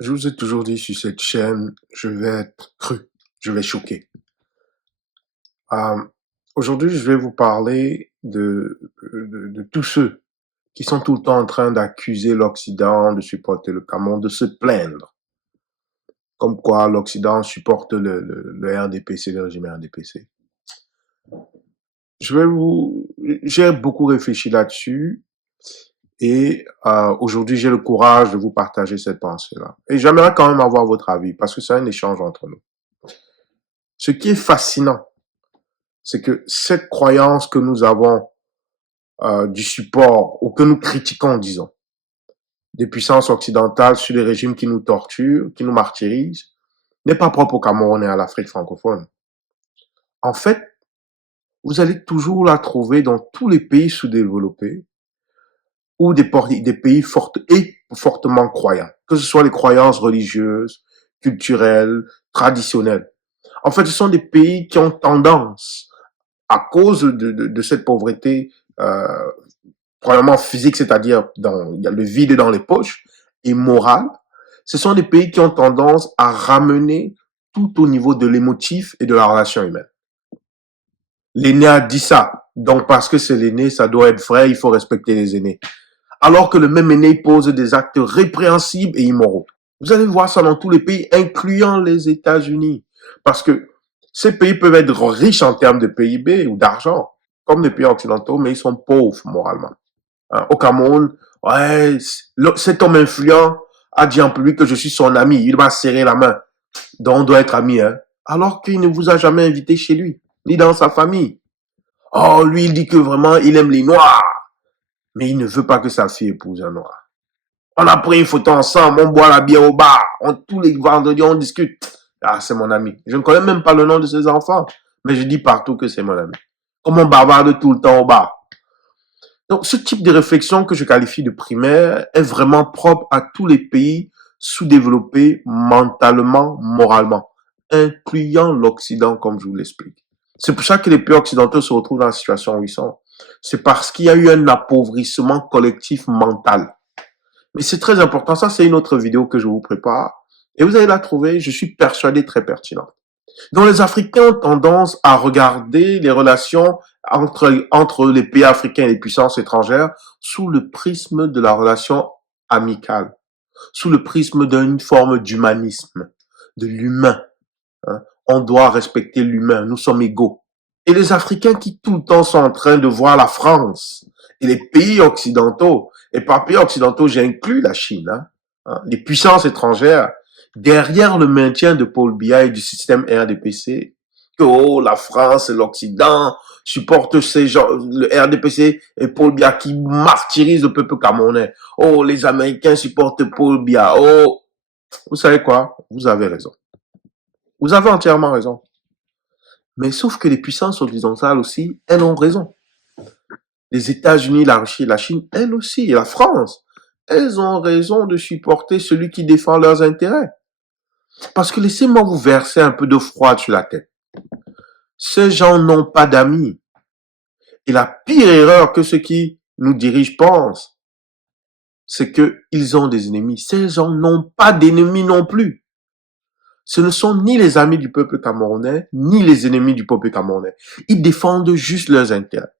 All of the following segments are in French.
Je vous ai toujours dit sur cette chaîne, je vais être cru, je vais choquer. Euh, Aujourd'hui, je vais vous parler de tous ceux qui sont tout le temps en train d'accuser l'Occident de supporter le Cameroun, de se plaindre, comme quoi l'Occident supporte le RDPC, le régime RDPC. J'ai beaucoup réfléchi là-dessus et aujourd'hui, j'ai le courage de vous partager cette pensée-là. Et j'aimerais quand même avoir votre avis parce que c'est un échange entre nous. Ce qui est fascinant, c'est que cette croyance que nous avons du support ou que nous critiquons, disons, des puissances occidentales sur les régimes qui nous torturent, qui nous martyrisent, n'est pas propre au Cameroun et à l'Afrique francophone. En fait, vous allez toujours la trouver dans tous les pays sous-développés ou des pays fortement croyants, que ce soit les croyances religieuses, culturelles, traditionnelles. En fait, ce sont des pays qui ont tendance, à cause de cette pauvreté euh, premièrement physique, c'est-à-dire il y a le vide dans les poches, et moral, ce sont des pays qui ont tendance à ramener tout au niveau de l'émotif et de la relation humaine. L'aîné a dit ça, donc parce que c'est l'aîné, ça doit être vrai, il faut respecter les aînés. Alors que le même aîné pose des actes répréhensibles et immoraux. Vous allez voir ça dans tous les pays, incluant les États-Unis. Parce que ces pays peuvent être riches en termes de PIB ou d'argent, comme les pays occidentaux, mais ils sont pauvres moralement. Hein, au Cameroun, ouais, cet homme influent a dit en public que je suis son ami, il m'a serré la main, donc on doit être amis, hein, alors qu'il ne vous a jamais invité chez lui, ni dans sa famille. Oh, lui, il dit que vraiment, il aime les Noirs, mais il ne veut pas que sa fille épouse un Noir. On a pris une photo ensemble, on boit la bière au bar, tous les vendredis, on discute. Ah, c'est mon ami. Je ne connais même pas le nom de ses enfants, mais je dis partout que c'est mon ami. Comme on bavarde tout le temps au bar. Donc, ce type de réflexion que je qualifie de primaire est vraiment propre à tous les pays sous-développés mentalement, moralement, incluant l'Occident, comme je vous l'explique. C'est pour ça que les pays occidentaux se retrouvent dans la situation où ils sont. C'est parce qu'il y a eu un appauvrissement collectif mental. Mais c'est très important. Ça, c'est une autre vidéo que je vous prépare. Et vous allez la trouver, je suis persuadé, très pertinente. Donc les Africains ont tendance à regarder les relations entre les pays africains et les puissances étrangères sous le prisme de la relation amicale, sous le prisme d'une forme d'humanisme, de l'humain. Hein. On doit respecter l'humain, nous sommes égaux. Et les Africains qui tout le temps sont en train de voir la France et les pays occidentaux, et par pays occidentaux j'inclus la Chine, les puissances étrangères, derrière le maintien de Paul Biya et du système RDPC, que oh, la France et l'Occident supportent ces gens, le RDPC et Paul Biya qui martyrisent le peuple camerounais. Oh, les Américains supportent Paul Biya. Oh, vous savez quoi? Vous avez raison. Vous avez entièrement raison. Mais sauf que les puissances occidentales aussi, elles ont raison. Les États-Unis, la Russie, la Chine, elles aussi, et la France, elles ont raison de supporter celui qui défend leurs intérêts. Parce que laissez-moi vous verser un peu de froid sur la tête. Ces gens n'ont pas d'amis. Et la pire erreur que ceux qui nous dirigent pensent, c'est qu'ils ont des ennemis. Ces gens n'ont pas d'ennemis non plus. Ce ne sont ni les amis du peuple camerounais, ni les ennemis du peuple camerounais. Ils défendent juste leurs intérêts.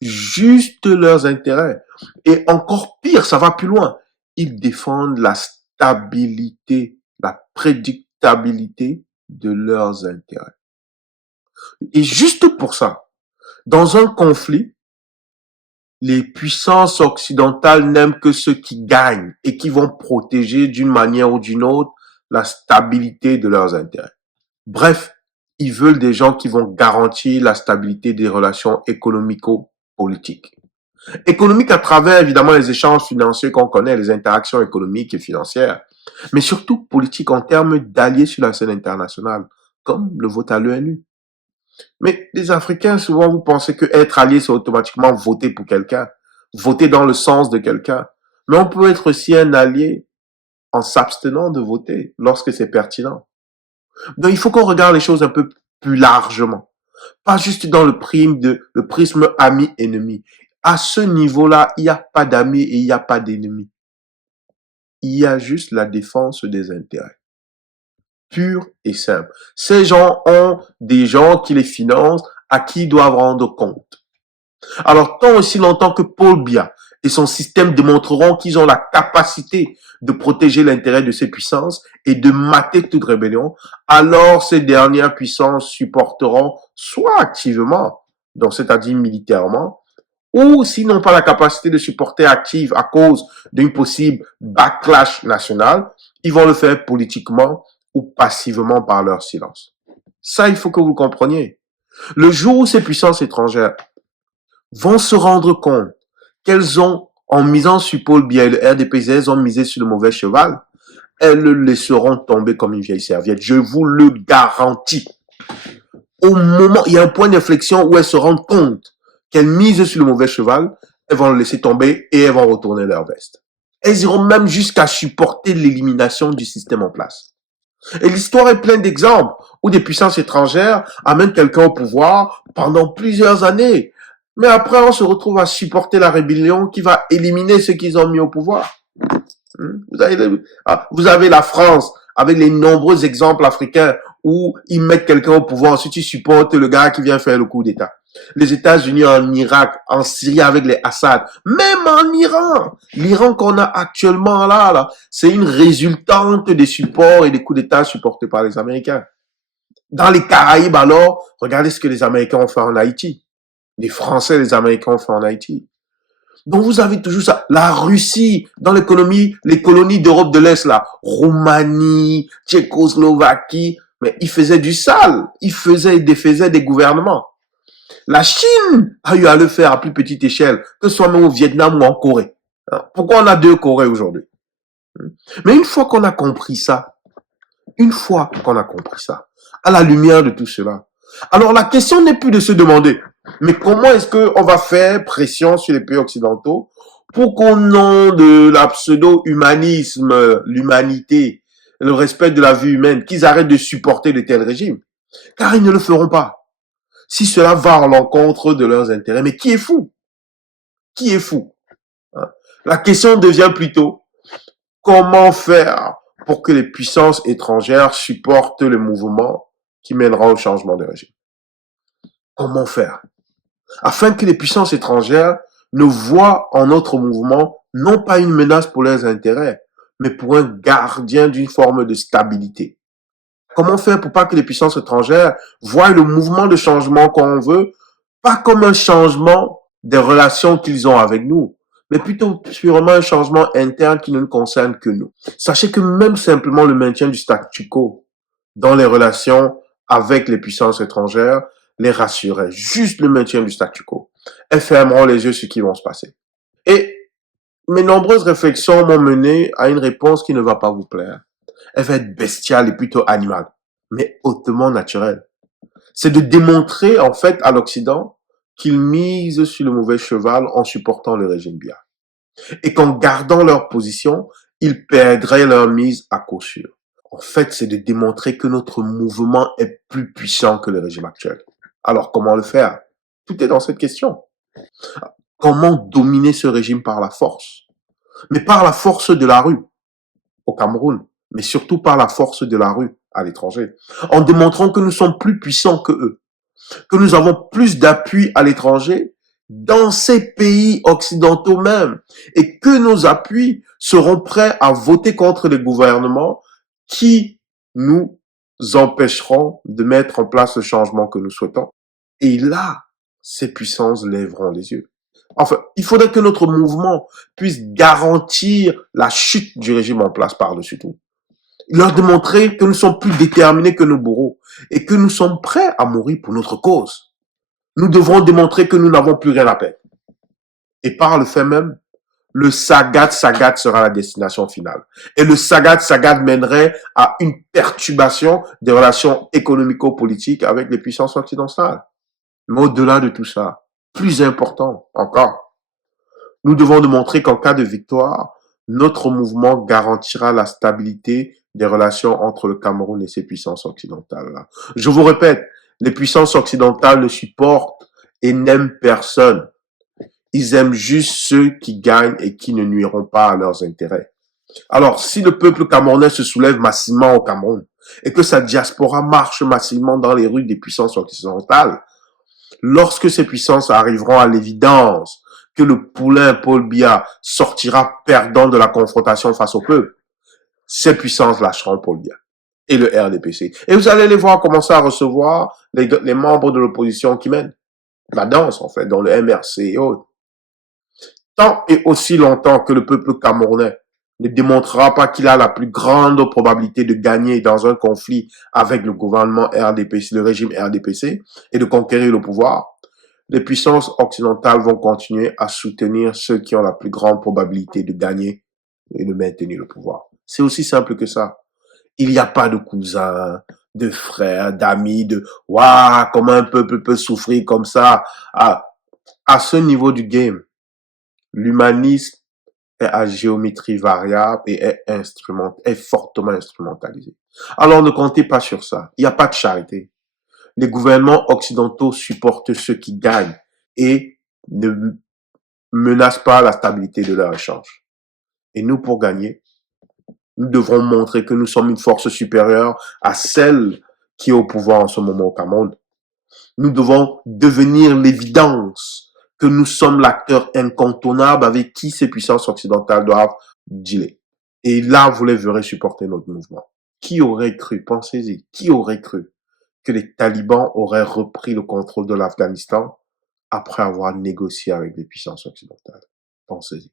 Juste leurs intérêts. Et encore pire, ça va plus loin. Ils défendent la stabilité, la prédictabilité de leurs intérêts. Et juste pour ça, dans un conflit, les puissances occidentales n'aiment que ceux qui gagnent et qui vont protéger d'une manière ou d'une autre la stabilité de leurs intérêts. Bref, ils veulent des gens qui vont garantir la stabilité des relations économico-politiques. Économiques à travers, évidemment, les échanges financiers qu'on connaît, les interactions économiques et financières, mais surtout politiques en termes d'alliés sur la scène internationale, comme le vote à l'ONU. Mais les Africains, souvent, vous pensez que être allié, c'est automatiquement voter pour quelqu'un, voter dans le sens de quelqu'un. Mais on peut être aussi un allié en s'abstenant de voter lorsque c'est pertinent. Donc, il faut qu'on regarde les choses un peu plus largement. Pas juste dans le prisme ami-ennemi. À ce niveau-là, il n'y a pas d'amis et il n'y a pas d'ennemis. Il y a juste la défense des intérêts. Pur et simple. Ces gens ont des gens qui les financent, à qui ils doivent rendre compte. Alors, tant aussi longtemps que Paul Biya et son système démontreront qu'ils ont la capacité de protéger l'intérêt de ces puissances et de mater toute rébellion, alors ces dernières puissances supporteront soit activement, donc c'est-à-dire militairement, ou s'ils n'ont pas la capacité de supporter active à cause d'une possible backlash national, ils vont le faire politiquement ou passivement par leur silence. Ça, il faut que vous compreniez. Le jour où ces puissances étrangères vont se rendre compte qu'elles ont, en misant sur Paul Biya et le RDPZ, elles ont misé sur le mauvais cheval, elles le laisseront tomber comme une vieille serviette. Je vous le garantis. Au moment, il y a un point d'inflexion où elles se rendent compte qu'elles misent sur le mauvais cheval, elles vont le laisser tomber et elles vont retourner leur veste. Elles iront même jusqu'à supporter l'élimination du système en place. Et l'histoire est pleine d'exemples où des puissances étrangères amènent quelqu'un au pouvoir pendant plusieurs années. Mais après, on se retrouve à supporter la rébellion qui va éliminer ceux qu'ils ont mis au pouvoir. Vous avez la France avec les nombreux exemples africains où ils mettent quelqu'un au pouvoir, ensuite ils supportent le gars qui vient faire le coup d'État. Les États-Unis en Irak, en Syrie avec les Assad, même en Iran. L'Iran qu'on a actuellement là, c'est une résultante des supports et des coups d'État supportés par les Américains. Dans les Caraïbes alors, regardez ce que les Américains ont fait en Haïti. Les Français et les Américains ont fait en Haïti. Donc vous avez toujours ça. La Russie, dans l'économie, les colonies d'Europe de l'Est, là, Roumanie, Tchécoslovaquie, mais ils faisaient du sale. Ils faisaient et défaisaient des gouvernements. La Chine a eu à le faire à plus petite échelle, que ce soit même au Vietnam ou en Corée. Pourquoi on a deux Corées aujourd'hui? Mais une fois qu'on a compris ça, à la lumière de tout cela, alors la question n'est plus de se demander, mais comment est-ce qu'on va faire pression sur les pays occidentaux pour qu'au nom de la pseudo-humanisme, l'humanité, le respect de la vie humaine, qu'ils arrêtent de supporter de tels régimes? Car ils ne le feront pas. Si cela va à l'encontre de leurs intérêts. Mais qui est fou? Qui est fou? La question devient plutôt, comment faire pour que les puissances étrangères supportent le mouvement qui mènera au changement de régime? Comment faire? Afin que les puissances étrangères ne voient en notre mouvement non pas une menace pour leurs intérêts, mais pour un gardien d'une forme de stabilité. Comment faire pour pas que les puissances étrangères voient le mouvement de changement qu'on veut, pas comme un changement des relations qu'ils ont avec nous, mais plutôt purement un changement interne qui ne nous concerne que nous. Sachez que même simplement le maintien du statu quo dans les relations avec les puissances étrangères les rassurerait. Juste le maintien du statu quo. Elles fermeront les yeux sur ce qui va se passer. Et mes nombreuses réflexions m'ont mené à une réponse qui ne va pas vous plaire. Elle va être bestiale et plutôt animale, mais hautement naturelle. C'est de démontrer en fait à l'Occident qu'ils misent sur le mauvais cheval en supportant le régime Biya. Et qu'en gardant leur position, ils perdraient leur mise à coup sûr. En fait, c'est de démontrer que notre mouvement est plus puissant que le régime actuel. Alors, comment le faire? Tout est dans cette question. Comment dominer ce régime par la force? Mais par la force de la rue, au Cameroun, mais surtout par la force de la rue à l'étranger, en démontrant que nous sommes plus puissants que eux, que nous avons plus d'appui à l'étranger dans ces pays occidentaux même, et que nos appuis seront prêts à voter contre les gouvernements qui nous empêcheront de mettre en place le changement que nous souhaitons. Et là, ces puissances lèveront les yeux. Enfin, il faudrait que notre mouvement puisse garantir la chute du régime en place par-dessus tout. Leur démontrer que nous sommes plus déterminés que nos bourreaux et que nous sommes prêts à mourir pour notre cause. Nous devrons démontrer que nous n'avons plus rien à perdre. Et par le fait même, le Sagat sera la destination finale. Et le Sagat mènerait à une perturbation des relations économico-politiques avec les puissances occidentales. Mais au-delà de tout ça, plus important encore, nous devons démontrer qu'en cas de victoire, notre mouvement garantira la stabilité des relations entre le Cameroun et ses puissances occidentales. Je vous répète, les puissances occidentales ne supportent et n'aiment personne. Ils aiment juste ceux qui gagnent et qui ne nuiront pas à leurs intérêts. Alors, si le peuple camerounais se soulève massivement au Cameroun et que sa diaspora marche massivement dans les rues des puissances occidentales, lorsque ces puissances arriveront à l'évidence que le poulain Paul Biya sortira perdant de la confrontation face au peuple, ces puissances lâcheront Paul Biya et le RDPC. Et vous allez les voir commencer à recevoir les membres de l'opposition qui mènent la danse, en fait, dans le MRC et autres. Tant et aussi longtemps que le peuple camerounais ne démontrera pas qu'il a la plus grande probabilité de gagner dans un conflit avec le gouvernement RDPC, le régime RDPC, et de conquérir le pouvoir, les puissances occidentales vont continuer à soutenir ceux qui ont la plus grande probabilité de gagner et de maintenir le pouvoir. C'est aussi simple que ça. Il n'y a pas de cousins, de frères, d'amis, de waouh, comment un peuple peut souffrir comme ça. À ce niveau du game, l'humanisme est à géométrie variable et est fortement instrumentalisé. Alors ne comptez pas sur ça. Il n'y a pas de charité. Les gouvernements occidentaux supportent ceux qui gagnent et ne menacent pas la stabilité de leur échange. Et nous, pour gagner, nous devrons montrer que nous sommes une force supérieure à celle qui est au pouvoir en ce moment au Cameroun. Nous devons devenir l'évidence que nous sommes l'acteur incontournable avec qui ces puissances occidentales doivent dealer. Et là, vous les verrez supporter notre mouvement. Qui aurait cru, pensez-y, qui aurait cru que les talibans auraient repris le contrôle de l'Afghanistan après avoir négocié avec les puissances occidentales? Pensez-y.